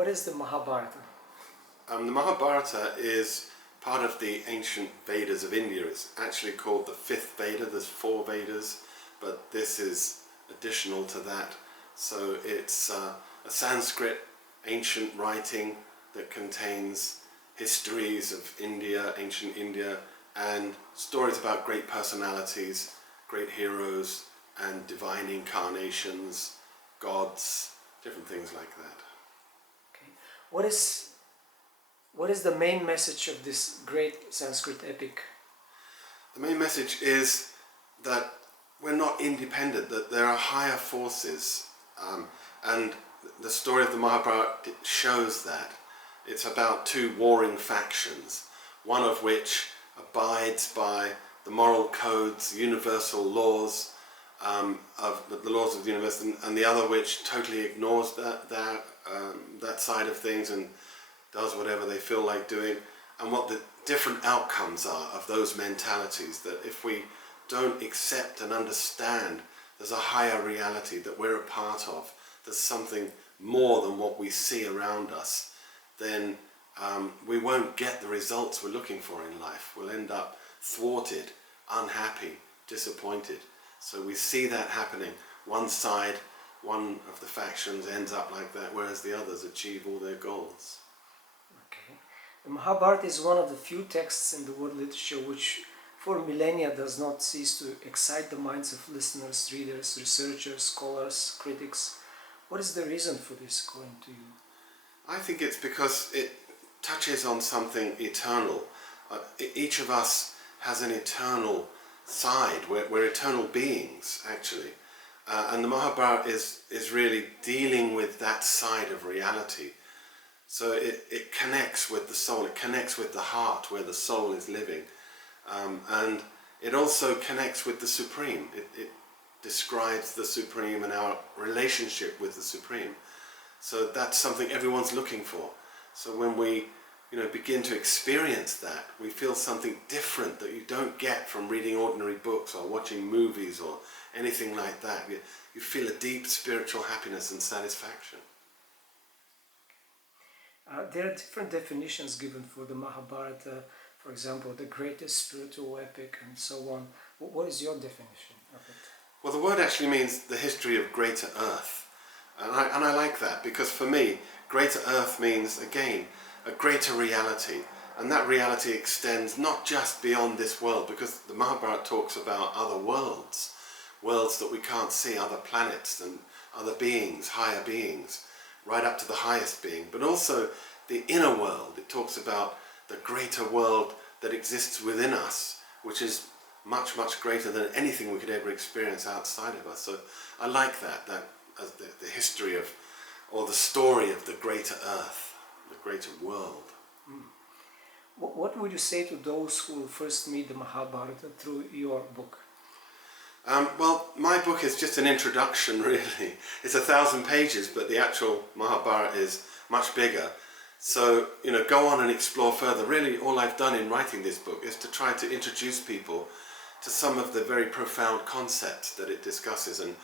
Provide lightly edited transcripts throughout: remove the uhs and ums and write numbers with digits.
What is the Mahabharata? The Mahabharata is part of the ancient Vedas of India. It's actually called the fifth Veda. There's 4 Vedas, but this is additional to that. So it's a Sanskrit ancient writing that contains histories of India, ancient India, and stories about great personalities, great heroes, and divine incarnations, gods, different things like that. Okay. What is the main message of this great Sanskrit epic? The main message is that we're not independent, that there are higher forces, and the story of the Mahabharata shows that. It's about 2 warring factions, one of which abides by the moral codes, universal laws, of the laws of the universe, and the other which totally ignores that side of things and does whatever they feel like doing, and what the different outcomes are of those mentalities, that if we don't accept and understand there's a higher reality that we're a part of, there's something more than what we see around us, then we won't get the results we're looking for in life. We'll end up thwarted, unhappy, disappointed. So we see that happening. One side, one of the factions ends up like that, whereas the others achieve all their goals. Okay. The Mahabharata is one of the few texts in the world literature which for millennia does not cease to excite the minds of listeners, readers, researchers, scholars, critics. What is the reason for this, according to you? I think it's because it touches on something eternal. Each of us has an eternal side. We're eternal beings, actually. And the Mahabharata is really dealing with that side of reality. So it connects with the soul, it connects with the heart where the soul is living. And it also connects with the Supreme. It describes the Supreme and our relationship with the Supreme. So that's something everyone's looking for. So when we begin to experience that, we feel something different that you don't get from reading ordinary books or watching movies or anything like that. You feel a deep spiritual happiness and satisfaction. There are different definitions given for the Mahabharata, for example, the greatest spiritual epic and so on. What is your definition of it? Well, the word actually means the history of greater earth. And I like that, because for me, greater earth means, again, a greater reality. And that reality extends not just beyond this world, because the Mahabharata talks about other worlds, worlds that we can't see, other planets and other beings, higher beings, right up to the highest being, but also the inner world. It talks about the greater world that exists within us, which is much, much greater than anything we could ever experience outside of us. So I like that as the history of, or the story of the greater earth, the greater world. What would you say to those who will first meet the Mahabharata through your book? Well, my book is just an introduction, really. It's 1,000 pages, but the actual Mahabharata is much bigger. So, go on and explore further. Really, all I've done in writing this book is to try to introduce people to some of the very profound concepts that it discusses, and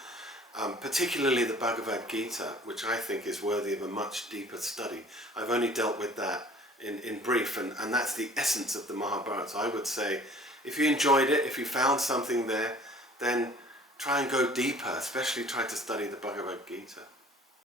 particularly the Bhagavad Gita, which I think is worthy of a much deeper study. I've only dealt with that in brief, and that's the essence of the Mahabharata. So I would say, if you enjoyed it, if you found something there, then try and go deeper, especially try to study the Bhagavad Gita.